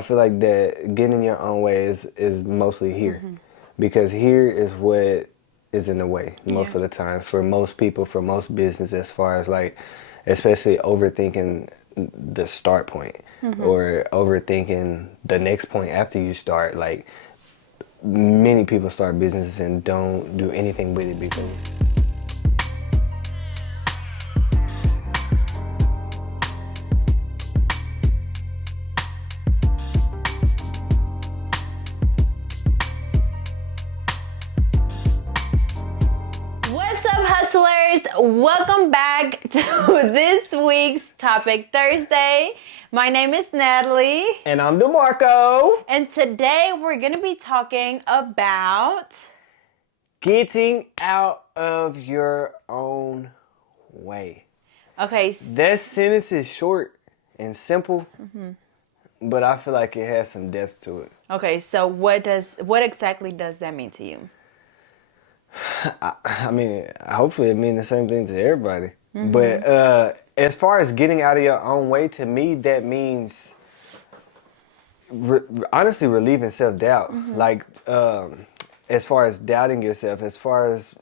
I feel like that getting in your own way is mostly here, because here is what is in the way most of the time for most people, for most business, as far as like, especially overthinking the start point or overthinking the next point after you start. Like, many people start businesses and don't do anything with it because What's up, hustlers? Welcome back to this week's Topic Thursday. My name is Natalie. And I'm DeMarco. And today we're going to be talking about Getting out of your own way. Okay. That sentence is short and simple, but I feel like it has some depth to it. Okay, so what exactly does that mean to you? I mean, hopefully it means the same thing to everybody. But as far as getting out of your own way, to me, that means honestly relieving self-doubt. Like, as far as doubting yourself, as far as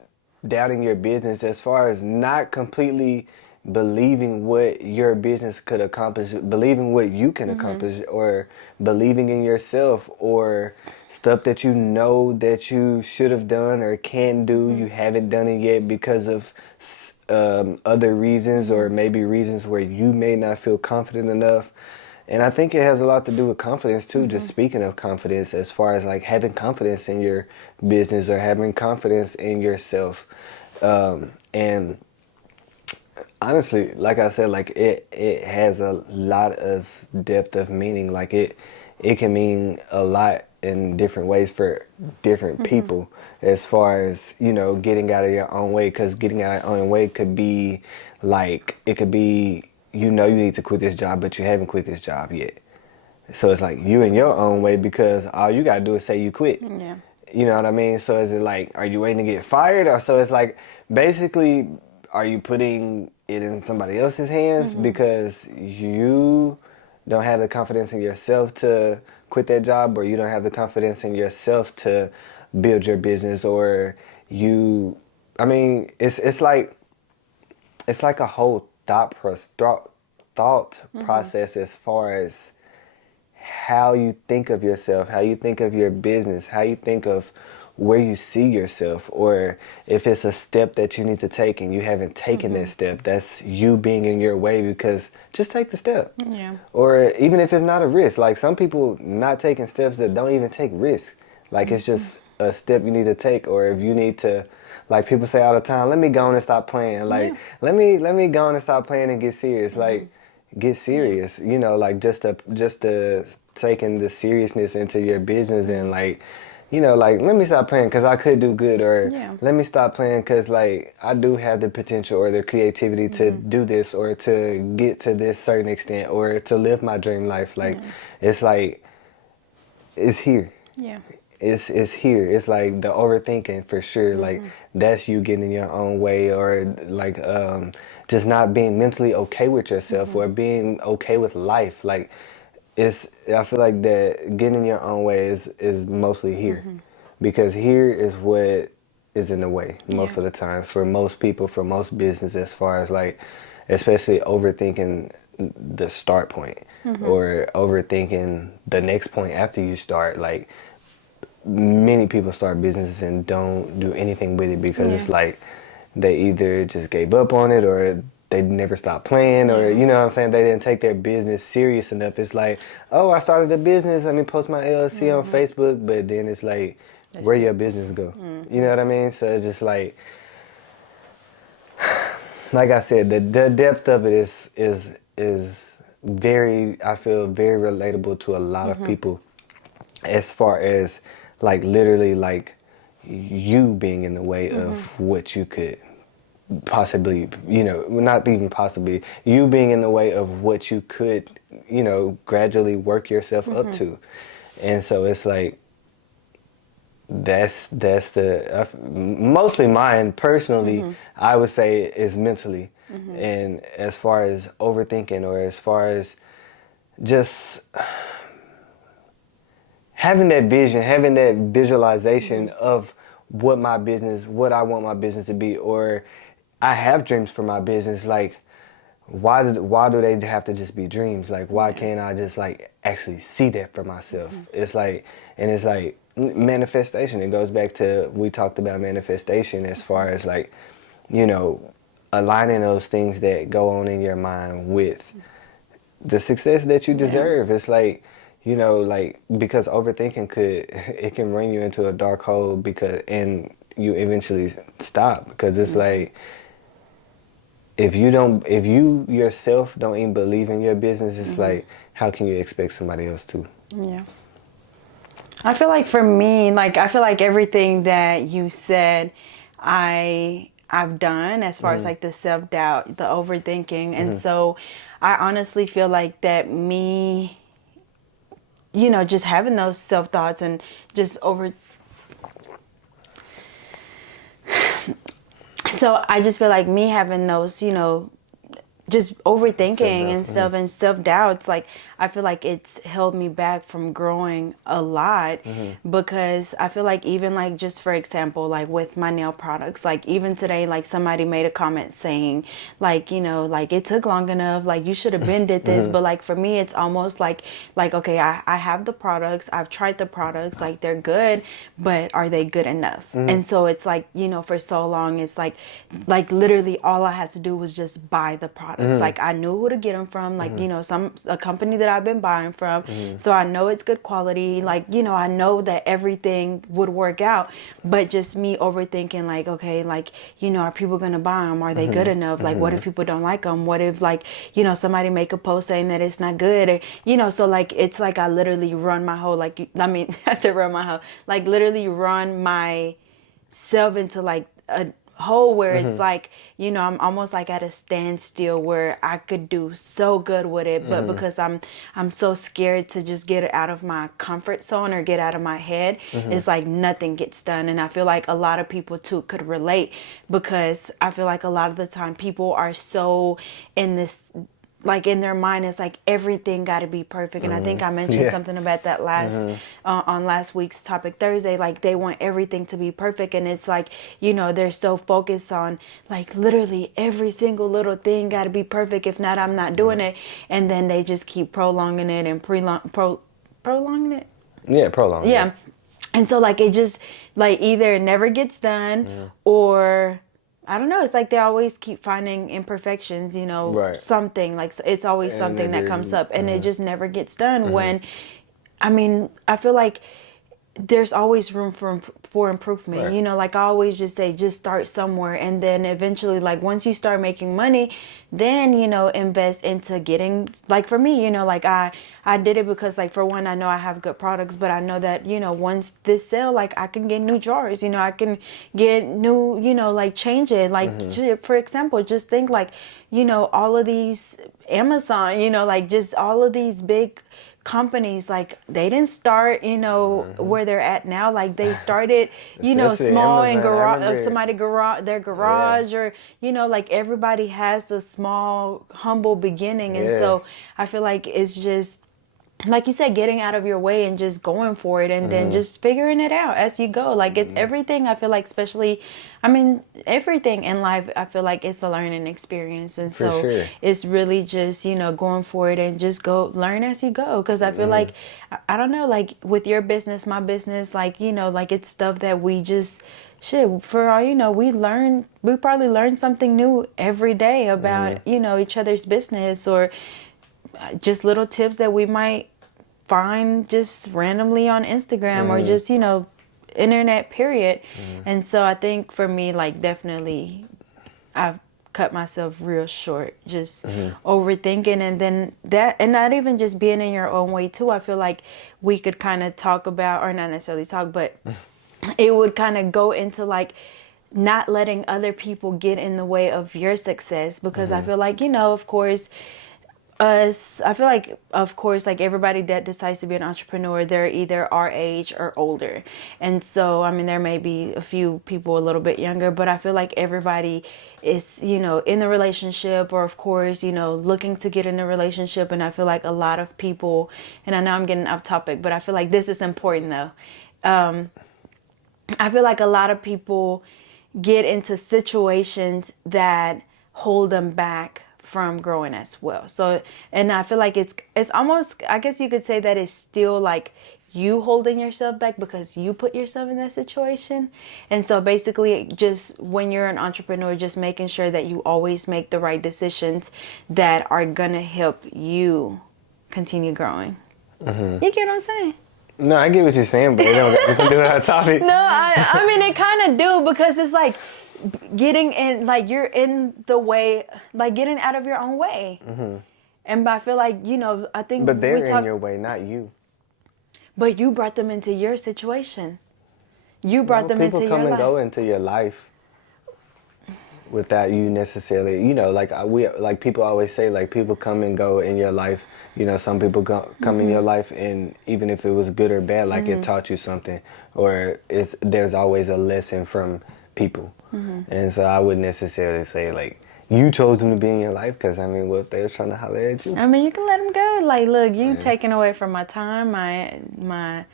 doubting your business, as far as not completely believing what your business could accomplish, believing what you can accomplish, or believing in yourself, or stuff that you know that you should have done or can do, you haven't done it yet because of other reasons, or maybe reasons where you may not feel confident enough. And I think it has a lot to do with confidence too. Just speaking of confidence, as far as like having confidence in your business or having confidence in yourself. And honestly, like I said, like it has a lot of depth of meaning. Like it can mean a lot in different ways for different people, as far as, you know, getting out of your own way. Because getting out of your own way could be like, it could be, you know, you need to quit this job, but you haven't quit this job yet. So it's like you in your own way, because all you gotta do is say you quit. Yeah. You know what I mean? So is it like, are you waiting to get fired? Or so it's like, basically, are you putting it in somebody else's hands because you don't have the confidence in yourself to quit that job, or you don't have the confidence in yourself to build your business, or you, I mean, it's like a whole thought process, as far as how you think of yourself, how you think of your business, how you think of where you see yourself, or if it's a step that you need to take and you haven't taken that step, that's you being in your way, because just take the step. Yeah. Or even if it's not a risk, like some people not taking steps that don't even take risk. Like it's just a step you need to take, or if you need to, like people say all the time, let me go on and stop playing. Like, let me go on and stop playing and get serious. Like, get serious, you know, like just to taking the seriousness into your business, and like, you know, like, let me stop playing because I could do good, or let me stop playing because like I do have the potential or the creativity to do this, or to get to this certain extent, or to live my dream life. Like, it's like, it's here. Yeah. It's here. It's like the overthinking for sure. Like, that's you getting in your own way, or like just not being mentally okay with yourself, or being okay with life. Like, I feel like that getting in your own way is mostly here, because here is what is in the way most of the time for most people, for most business, as far as like, especially overthinking the start point, or overthinking the next point after you start. Like, many people start businesses and don't do anything with it because it's like they either just gave up on it, or they never stopped playing, or, you know what I'm saying, they didn't take their business serious enough. It's like, oh, I started a business, let me post my LLC on Facebook, but then it's like, where your business go? You know what I mean? So it's just like I said, the depth of it is very, I feel very relatable to a lot of people, as far as like literally like you being in the way of what you could possibly, you know, not even possibly, you being in the way of what you could, you know, gradually work yourself up to. And so it's like, that's the mostly mine personally. I would say is mentally. And as far as overthinking, or as far as just having that vision, having that visualization of what I want my business to be, or I have dreams for my business. Like, why do they have to just be dreams? Like, why can't I just like actually see that for myself? It's like, and it's like manifestation. It goes back to, we talked about manifestation as far as like, you know, aligning those things that go on in your mind with the success that you deserve. It's like, you know, like, because overthinking it can bring you into a dark hole, and you eventually stop, because it's like, if you yourself don't even believe in your business, it's like, how can you expect somebody else to? Yeah. I feel like for me, like, I feel like everything that you said, I've done as far as like the self-doubt, the overthinking. And so I honestly feel like that me, you know, just having those self-thoughts and just so I just feel like me having those, you know, just overthinking and stuff and self-doubts, like, I feel like it's held me back from growing a lot, because I feel like, even like, just for example, like with my nail products, like even today, like somebody made a comment saying, like, you know, like, it took long enough, like you should have been did this. But like for me, it's almost like okay, I have the products, I've tried the products, like they're good, but are they good enough? And so it's like, you know, for so long, it's like literally all I had to do was just buy the products. Like, I knew who to get them from, like, you know, a company that I've been buying from. So I know it's good quality. Like, you know, I know that everything would work out, but just me overthinking, like, okay, like, you know, are people going to buy them? Are they good enough? Like, what if people don't like them? What if, like, you know, somebody make a post saying that it's not good? Or, you know, so like, it's like I literally run my whole, like, I mean, I said run my whole, like, literally run myself into like a hole where it's like, you know, I'm almost like at a standstill where I could do so good with it, but because I'm so scared to just get it out of my comfort zone or get out of my head, it's like nothing gets done. And I feel like a lot of people too could relate, because I feel like a lot of the time people are so in this, like, in their mind, it's like everything got to be perfect. And I think I mentioned something about that on last week's Topic Thursday. Like, they want everything to be perfect, and it's like, you know, they're so focused on like literally every single little thing got to be perfect. If not, I'm not doing it. And then they just keep prolonging it and prolonging it. Yeah, prolonging it. And so like, it just like either it never gets done, or I don't know. It's like they always keep finding imperfections, you know, something like, it's always something that comes up, and it just never gets done. When, I mean, I feel like there's always room for improvement. You know, like, I always just say, just start somewhere, and then eventually, like, once you start making money, then, you know, invest into getting, like, for me, you know, like, I did it because, like, for one, I know I have good products, but I know that, you know, once this sell, like, I can get new jars, you know, I can get new, you know, like, change it, like, for example, just think, like, you know, all of these Amazon, you know, like, just all of these big companies, like, they didn't start, you know, where they're at now. Like, they started, you know, small in garage, their garage, or, you know, like, everybody has a small, humble beginning. And so I feel like it's just, like you said, getting out of your way and just going for it, and then just figuring it out as you go. Like, everything, I feel like, especially, I mean, everything in life, I feel like it's a learning experience. And so it's really just, you know, going for it and just go learn as you go. Because I feel like, I don't know, like, with your business, my business, like, you know, like, it's stuff that we just, for all you know, we probably learn something new every day about, you know, each other's business, or just little tips that we might find just randomly on Instagram, or just, you know, internet, period. And so I think for me, like, definitely I've cut myself real short, just overthinking, and then that, and not even just being in your own way too. I feel like we could kind of talk about, or not necessarily talk, but it would kind of go into like not letting other people get in the way of your success, because I feel like, you know, of course, us, I feel like, of course, like everybody that decides to be an entrepreneur, they're either our age or older. And so, I mean, there may be a few people a little bit younger, but I feel like everybody is, you know, in the relationship, or of course, you know, looking to get in a relationship. And I feel like a lot of people, and I know I'm getting off topic, but I feel like this is important though. I feel like a lot of people get into situations that hold them back from growing as well. So, and I feel like it's almost, I guess you could say that it's still like you holding yourself back because you put yourself in that situation. And so basically, just when you're an entrepreneur, just making sure that you always make the right decisions that are gonna help you continue growing. You get what I'm saying? No, I get what you're saying, but it don't got nothing to do with our topic. No, I mean, it kind of do, because it's like getting in, like you're in the way, like getting out of your own way. And I feel like, you know, I think But they're in your way, not you. But you brought them into your situation. You brought them into your life. People come and go into your life without you necessarily, you know, like like people always say, like people come and go in your life. You know, some people come in your life, and even if it was good or bad, like it taught you something, or there's always a lesson from people. And so I wouldn't necessarily say like you chose them to be in your life, because I mean, what if they was trying to holler at you? I mean, you can let them go. Like, look, you taking away from my time, my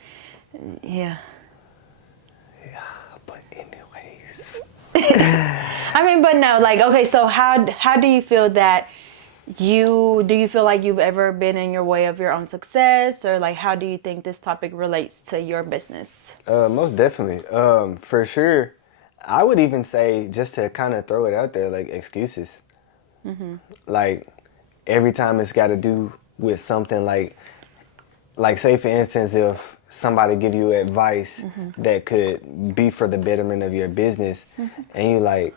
yeah. But anyways, I mean, but no, like, okay, so how do you feel that do you feel like you've ever been in your way of your own success, or like how do you think this topic relates to your business? most definitely. For sure. I would even say, just to kind of throw it out there, like excuses. Like every time it's got to do with something, like say for instance, if somebody give you advice that could be for the betterment of your business, and you like,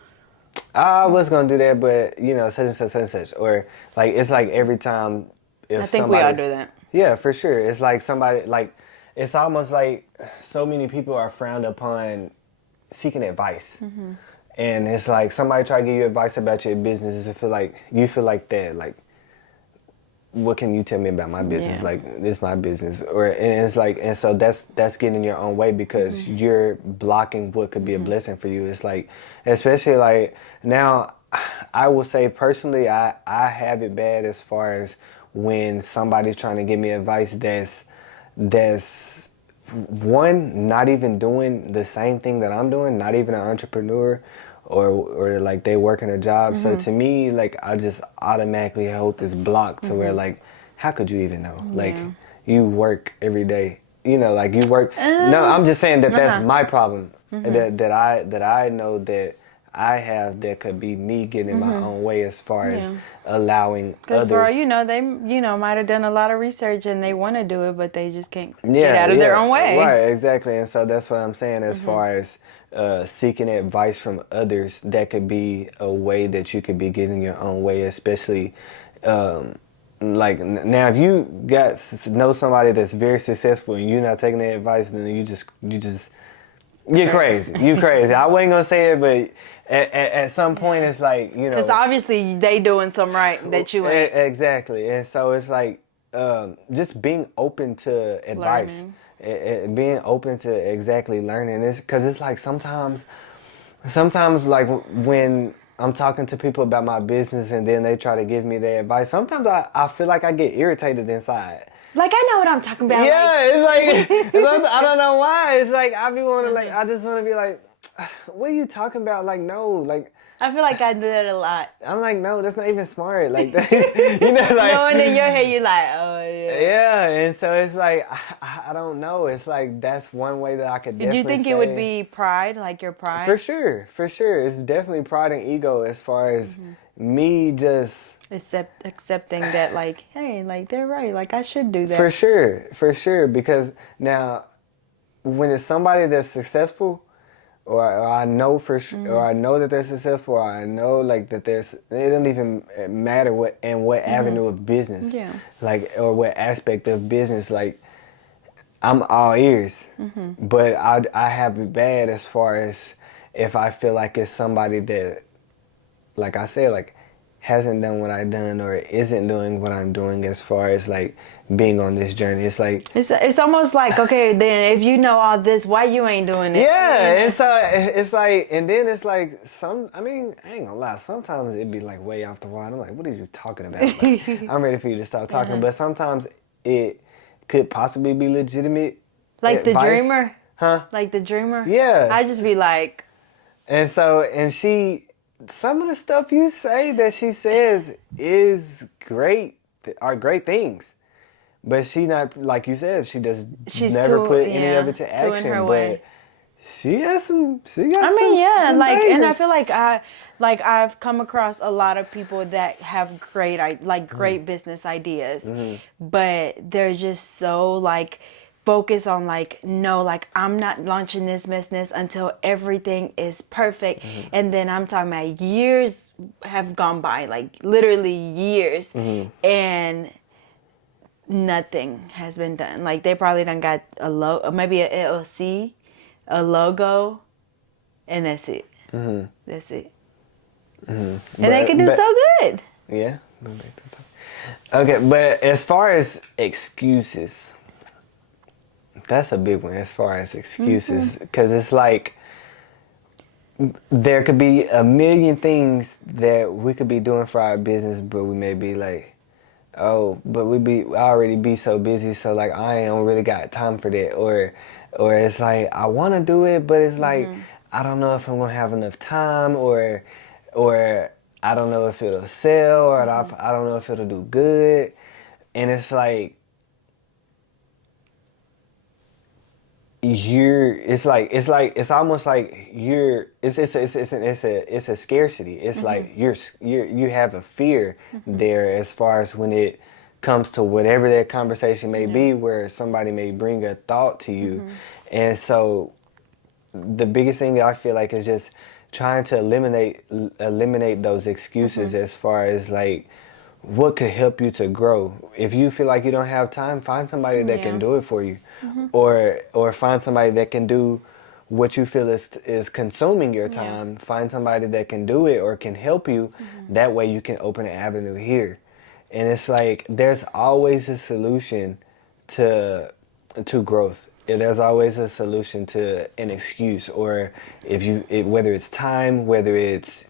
I was gonna do that, but you know, such and such, such and such, or like it's like every time if I think somebody, we all do that. Yeah, for sure. It's like somebody, like it's almost like so many people are frowned upon seeking advice. And it's like somebody try to give you advice about your business, you feel like that, like, what can you tell me about my business? Yeah. Like, this is my business. And it's like, and so that's getting in your own way, because you're blocking what could be a blessing for you. It's like, especially like now, I will say personally, I have it bad as far as when somebody's trying to give me advice that's one, not even doing the same thing that I'm doing, not even an entrepreneur, or like they working a job. So to me, like, I just automatically hold this block to where, like, how could you even know? Like, you work every day, you know, like you work. No, I'm just saying that that's my problem, that I know that I have, that could be me getting in my own way as far as allowing others. Because, you know, they, you know, might have done a lot of research and they want to do it, but they just can't get out of their own way. Right, exactly. And so that's what I'm saying, as far as seeking advice from others, that could be a way that you could be getting your own way, especially like now, if you know somebody that's very successful and you're not taking their advice, then you're crazy. You crazy. I wasn't gonna say it, but at some point, it's like, you know, because obviously they doing something right that you ain't. Exactly. And so it's like just being open to advice, being open to exactly learning this, because it's like sometimes like when I'm talking to people about my business and then they try to give me their advice, sometimes I feel like I get irritated inside. Like, I know what I'm talking about. Yeah, it's like, I don't know why. It's like, I be wanting, like, I just want to be like, what are you talking about? Like, no, like. I feel like I do that a lot. I'm like, no, that's not even smart. Like, you know, like. No, and in your head, you're like, oh, yeah. Yeah, and so it's like, I don't know. It's like, that's one way that I could definitely Do you think it would be pride, like your pride? For sure. It's definitely pride and ego, as far as me just. Accepting that, like, hey, like, they're right. Like, I should do that. For sure. Because now, when it's somebody that's successful, or I know for sure, or I know that they're successful, or I know, like, that it doesn't even matter what avenue of business, like, or what aspect of business, like, I'm all ears. But I have it bad as far as if I feel like it's somebody that, like I said, like, hasn't done what I've done or isn't doing what I'm doing as far as like being on this journey. It's like it's almost like, okay, then if you know all this, why you ain't doing it? yeah, it's like, and then it's like I mean, I ain't gonna lie, sometimes it'd be like way off the wall. I'm like, what are you talking about? Like, I'm ready for you to stop talking, but sometimes it could possibly be legitimate. Like advice. the dreamer? Huh? Like the dreamer? Yeah. I just be like. And so, and some of the stuff you say that she says is great, are great things. But she not, like you said, she's never put any of it to action. Her but way. she got some yeah, some like, bangers. and I feel like I've come across a lot of people that have great business ideas, but they're just so like focused on like, no, like I'm not launching this business until everything is perfect. And then I'm talking about years have gone by, like literally years, and nothing has been done. Like they probably done got a maybe a LLC, a logo, and that's it. That's it. And they can do so good. Yeah. Okay, but as far as excuses, that's a big one. As far as excuses, because it's like there could be a million things that we could be doing for our business, but we may be like, oh, but I already be so busy, so like I ain't really got time for that, or it's like I want to do it, but it's like I don't know if I'm gonna have enough time, or I don't know if it'll sell, or I don't know if it'll do good, and it's like it's almost like it's a scarcity. It's like you have a fear there as far as when it comes to whatever that conversation may be, where somebody may bring a thought to you. And so the biggest thing that I feel like is just trying to eliminate those excuses as far as like what could help you to grow. If you feel like you don't have time, find somebody that can do it for you, or find somebody that can do what you feel is consuming your time. Find somebody that can do it or can help you. That way you can open an avenue here. And it's like there's always a solution to growth. There's always a solution to an excuse, or whether it's time, whether it's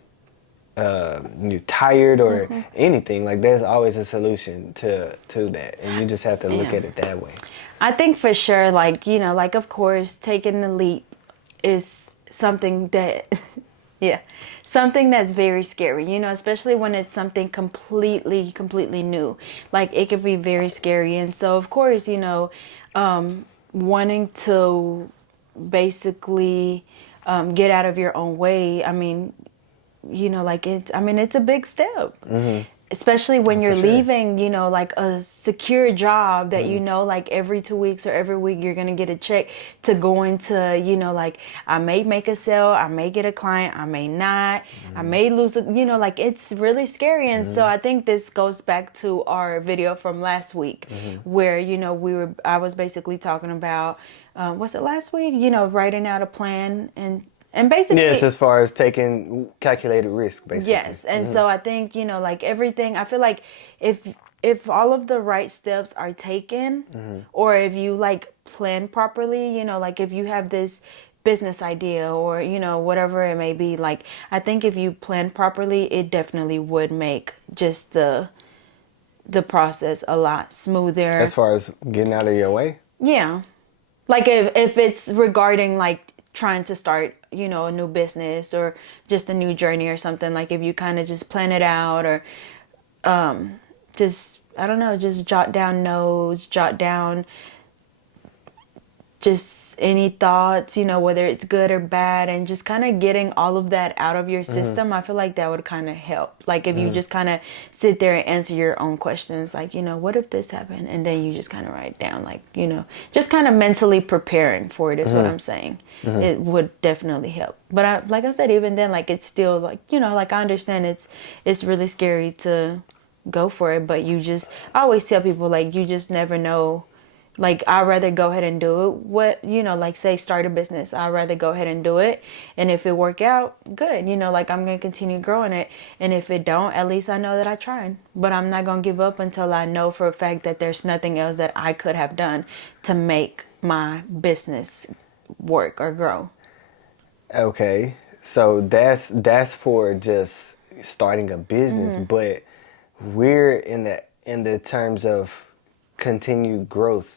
you're tired or anything, like there's always a solution to that, and you just have to look at it that way. I think for sure, like, you know, like of course taking the leap is something that something that's very scary, you know, especially when it's something completely new. Like it could be very scary. And so of course, you know, wanting to basically get out of your own way, I mean, you know, like it's a big step, especially when you're leaving, you know, like a secure job that, you know, like every 2 weeks or every week you're going to get a check, to go into, you know, like I may make a sale, I may get a client, I may not, I may lose you know, like it's really scary. And so I think this goes back to our video from last week where, you know, I was basically talking about, was it last week? You know, writing out a plan and basically, yes, as far as taking calculated risk, basically. Yes, and so I think, you know, like everything, I feel like if all of the right steps are taken, or if you like plan properly, you know, like if you have this business idea or, you know, whatever it may be, like I think if you plan properly, it definitely would make just the process a lot smoother. As far as getting out of your way? Yeah. Like if it's regarding like trying to start, you know, a new business or just a new journey or something, like if you kind of just plan it out, or just, I don't know, just jot down notes, jot down just any thoughts, you know, whether it's good or bad, and just kind of getting all of that out of your system. I feel like that would kind of help. Like if you just kind of sit there and answer your own questions, like, you know, what if this happened? And then you just kind of write down, like, you know, just kind of mentally preparing for it is what I'm saying. It would definitely help. But like I said, even then, like, it's still like, you know, like I understand it's really scary to go for it, but I always tell people, like, you just never know Like, I'd rather go ahead and do it. What, like, say, start a business. I'd rather go ahead and do it. And if it work out, good. Like, I'm going to continue growing it. And if it don't, at least I know that I tried. But I'm not going to give up until I know for a fact that there's nothing else that I could have done to make my business work or grow. Okay. So that's for just starting a business, but we're in the terms of continued growth.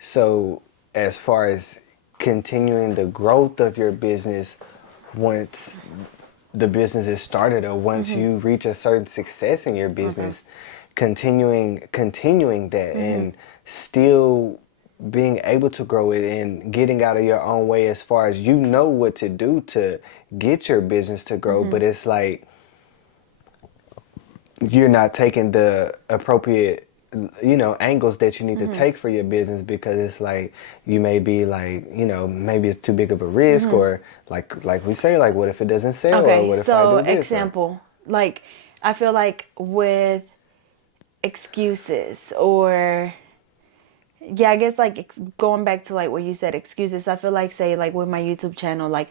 So as far as continuing the growth of your business once the business is started or once you reach a certain success in your business, continuing that and still being able to grow it and getting out of your own way as far as what to do to get your business to grow, but it's like you're not taking the appropriate angles that you need to take for your business, because it's like you may be like, maybe it's too big of a risk, or like we say, like, what if it doesn't sell, or Okay, what if I so do this, example, like, I feel like with excuses, or yeah, I guess, like, going back to, like, what you said, excuses. I feel like, say, like, with my YouTube channel, like,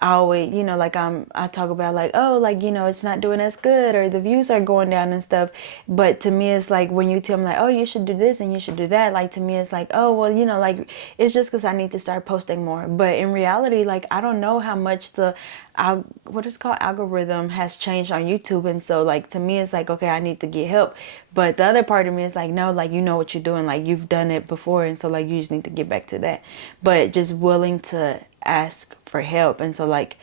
I always, like, I talk about, like, oh, like, it's not doing as good, or the views are going down and stuff. But to me, it's like, when you tell me, like, oh, you should do this and you should do that, like, to me, it's like, oh, well, like, it's just because I need to start posting more. But in reality, like, I don't know how much what is called algorithm has changed on YouTube. And so, like, to me, it's like, okay, I need to get help. But the other part of me is like, no, like, you know what you're doing, like, you've done it before, and so, like, you just need to get back to that. But just willing to ask for help. And so, like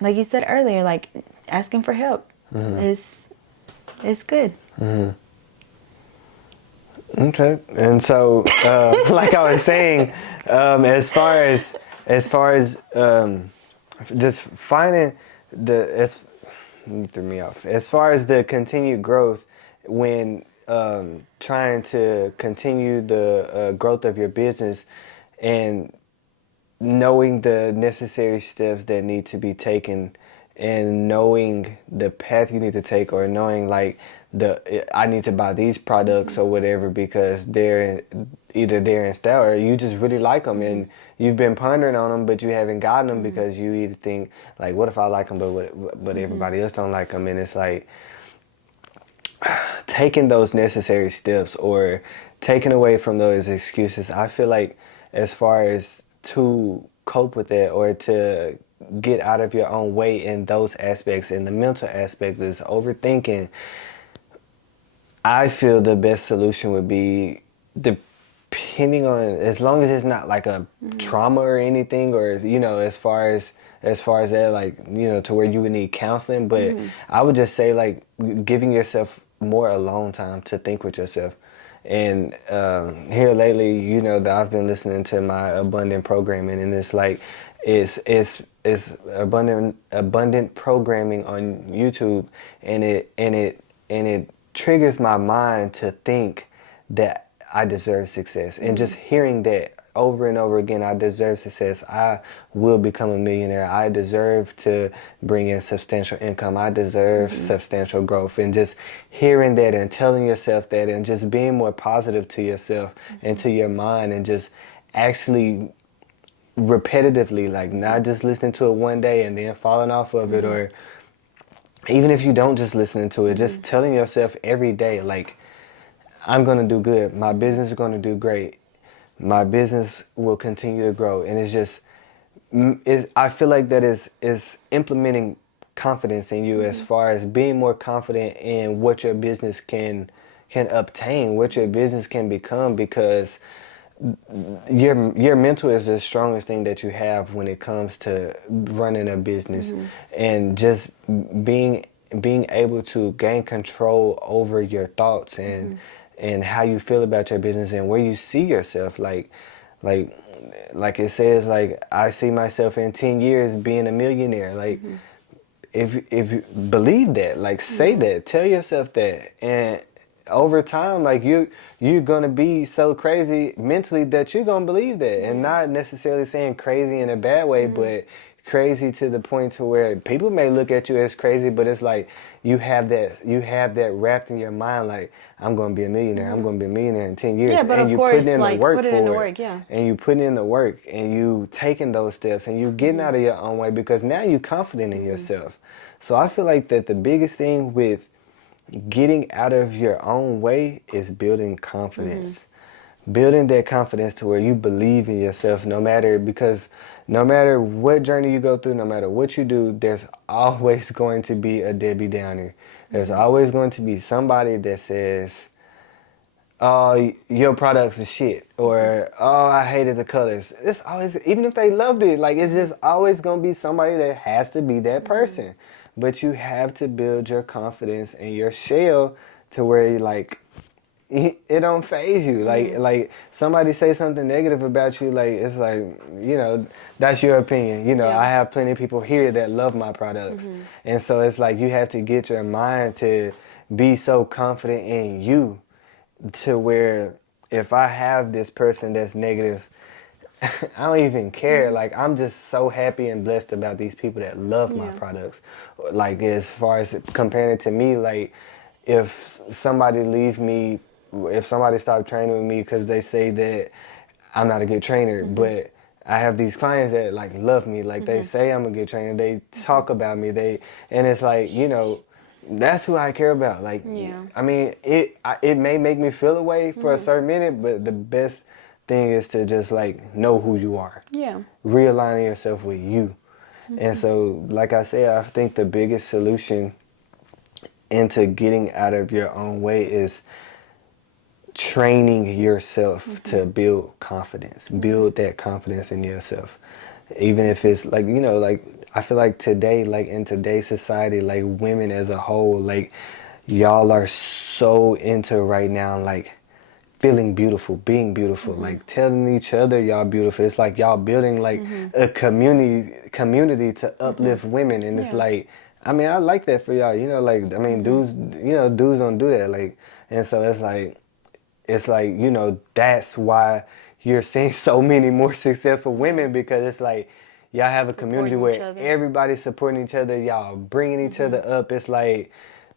you said earlier, like, asking for help is good. Okay. And so like I was saying, as far as just finding you threw me off. As far as the continued growth, when trying to continue the growth of your business, and knowing the necessary steps that need to be taken, and knowing the path you need to take, or knowing like I need to buy these products or whatever because they're either they're in style, or you just really like them and you've been pondering on them, but you haven't gotten them because you either think like, what if I like them, but everybody else don't like them, and it's like taking those necessary steps or taking away from those excuses. I feel like as far as to cope with that, or to get out of your own way in those aspects, in the mental aspects, is overthinking. I feel the best solution would be, depending on, as long as it's not like a trauma or anything, or as far as that, like, to where you would need counseling. But I would just say, like, giving yourself more alone time to think with yourself. And here lately, that I've been listening to my abundant programming, and it's like it's abundant programming on YouTube, and it triggers my mind to think that I deserve success. And just hearing that over and over again, I deserve success, I will become a millionaire, I deserve to bring in substantial income, I deserve substantial growth. And just hearing that and telling yourself that, and just being more positive to yourself and to your mind, and just actually repetitively, like, not just listening to it one day and then falling off of it, or even if you don't just listening to it, just telling yourself every day, like, I'm going to do good, my business is going to do great, my business will continue to grow. And it's just, I feel like that is implementing confidence in you, as far as being more confident in what your business can obtain, what your business can become, because your mental is the strongest thing that you have when it comes to running a business. And just being able to gain control over your thoughts, and how you feel about your business, and where you see yourself, like it says, like, I see myself in 10 years being a millionaire. Like, if you believe that, like, say that, tell yourself that, and over time, like, you're gonna be so crazy mentally that you're gonna believe that. And not necessarily saying crazy in a bad way, but crazy to the point to where people may look at you as crazy, but it's like you have that wrapped in your mind, like, I'm going to be a millionaire. I'm going to be a millionaire in 10 years. Yeah, but and of you course, putting in the like, work put it for into it. work, yeah. And you putting in the work, and you taking those steps, and you getting out of your own way, because now you're confident in yourself. So I feel like that the biggest thing with getting out of your own way is building confidence. Building that confidence to where you believe in yourself, because no matter what journey you go through, no matter what you do, there's always going to be a Debbie Downer. There's always going to be somebody that says, oh, your products are shit, or oh, I hated the colors. It's always, even if they loved it, like, it's just always gonna be somebody that has to be that person. But you have to build your confidence and your shell to where you, like, it don't phase you. Like somebody say something negative about you, like, it's like, that's your opinion. Yeah. I have plenty of people here that love my products, and so it's like you have to get your mind to be so confident in you, to where if I have this person that's negative, I don't even care. Like, I'm just so happy and blessed about these people that love my products. Like, as far as comparing it to me, like, if somebody if somebody stopped training with me because they say that I'm not a good trainer, but I have these clients that, like, love me. Like, they say I'm a good trainer. They talk about me. And it's like, that's who I care about. Like, I mean, it may make me feel away for a certain minute, but the best thing is to just, like, know who you are. Yeah. Realigning yourself with you. And so, like I said, I think the biggest solution into getting out of your own way is training yourself to build confidence. Build that confidence in yourself. Even if it's like, like, I feel like today, like, in today's society, like, women as a whole, like, y'all are so into right now, like, feeling beautiful, being beautiful, like, telling each other y'all beautiful. It's like y'all building, like, a community to uplift women. And it's like, I mean, I like that for y'all, like, I mean, dudes don't do that. Like, and so it's like, that's why you're seeing so many more successful women, because it's like y'all have a community where everybody's supporting each other, y'all bringing each other up. It's like,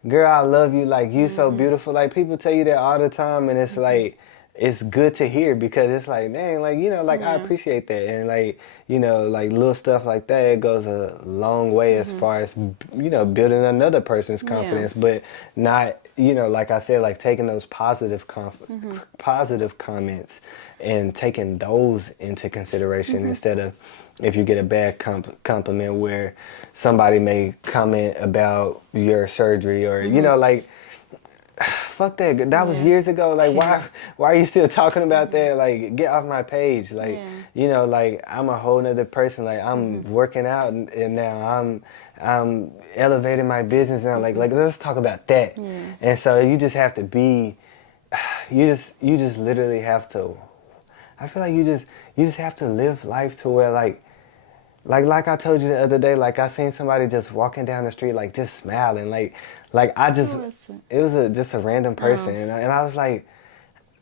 girl, I love you, like, you so beautiful. Like, people tell you that all the time, and it's like, it's good to hear, because it's like, dang, like, like, I appreciate that. And, like, like, little stuff like that, it goes a long way as far as, building another person's confidence, but not, like I said, like, taking those positive comments and taking those into consideration, instead of, if you get a bad compliment where somebody may comment about your surgery, or, like, fuck that. That was years ago. Like, why are you still talking about that? Like, get off my page. Like, like, I'm a whole nother person. Like, I'm working out, and now I'm elevating my business now. Like, let's talk about that. And so you just have to be, you just literally have to, I feel like you just have to live life to where, like I told you the other day, like, I seen somebody just walking down the street, like, just smiling, like I just, it was just a random person, and I was like,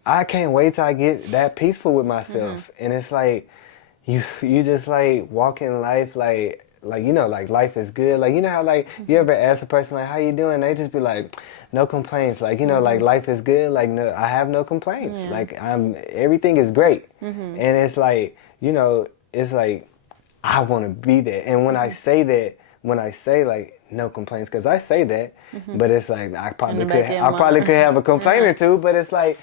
I can't wait till I get that peaceful with myself. And it's like, you just, like, walking life, like, like, life is good. Like, how, like, you ever ask a person, like, how you doing? They just be like, no complaints. Like, like, life is good. Like, no, I have no complaints. Like, everything is great. And it's like, it's like, I want to be that. And when I say that, like, no complaints, because I say that, but it's like, I probably could have a complaint or two, but it's like,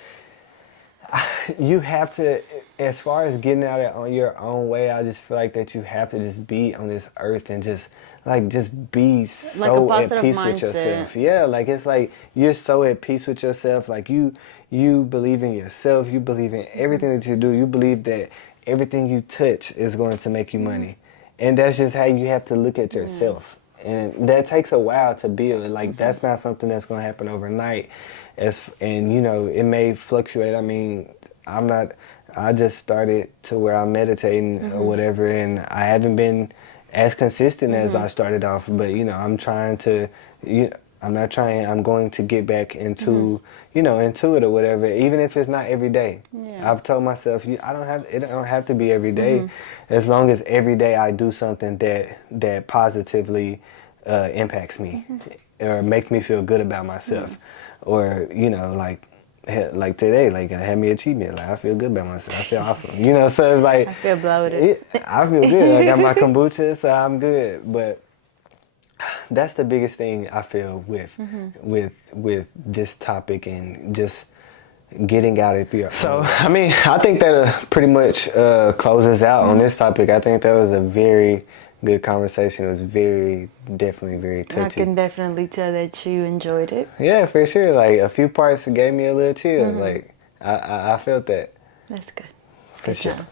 you have to, as far as getting out on your own way, I just feel like that you have to just be on this earth and just, like, just be so at peace with yourself. Yeah, like, it's like you're so at peace with yourself. Like, you believe in yourself. You believe in everything that you do. You believe that everything you touch is going to make you money. And that's just how you have to look at yourself. And that takes a while to build. Like, that's not something that's going to happen overnight. And, it may fluctuate. I mean, I just started to where I'm meditating or whatever, and I haven't been as consistent as I started off. But, I'm trying to, I'm not trying. I'm going to get back into, into it or whatever, even if it's not every day. Yeah. I've told myself, it don't have to be every day, as long as every day I do something that positively impacts me or makes me feel good about myself, or like today, like I had me achievement, like I feel good about myself, I feel awesome, so it's like I feel bloated. I feel good. I got my kombucha, so I'm good. But that's the biggest thing I feel with this topic and just getting out of fear. So I mean, I think that pretty much closes out on this topic. I think that was a very good conversation. It was definitely very touchy. I can definitely tell that you enjoyed it. Yeah, for sure. Like a few parts gave me a little chill. Like I felt that. That's good. For sure.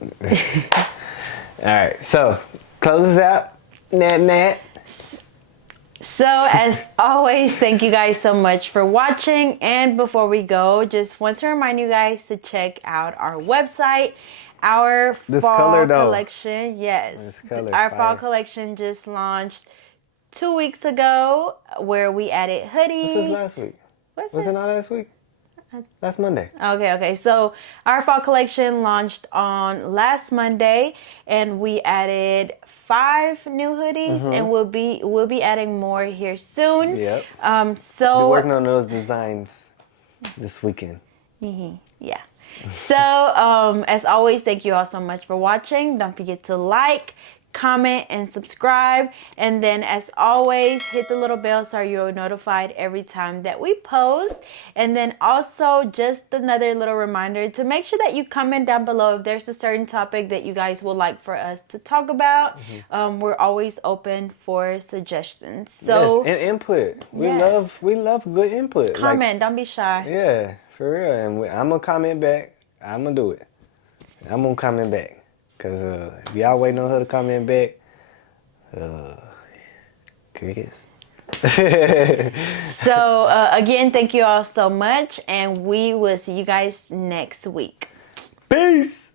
All right, so close us out. Nat. So as always, thank you guys so much for watching. And before we go, just want to remind you guys to check out our website, our fall collection. Yes, our fall collection just launched 2 weeks ago, where we added hoodies. This was last week. Was it not last week? Last Monday. Okay. So our fall collection launched on last Monday, and we added 5 new hoodies, and we'll be adding more here soon. Yep. So we're working on those designs this weekend. Yeah. So as always, thank you all so much for watching. Don't forget to like, comment, and subscribe. And then as always, hit the little bell so you're notified every time that we post. And then also just another little reminder to make sure that you comment down below if there's a certain topic that you guys would like for us to talk about. We're always open for suggestions. So yes, and input. We love good input. Comment, don't be shy. Yeah, for real. And I'm gonna comment back. I'm gonna do it. I'm gonna comment back. Because if y'all waiting on her to comment back, crickets. So, again, thank you all so much, and we will see you guys next week. Peace!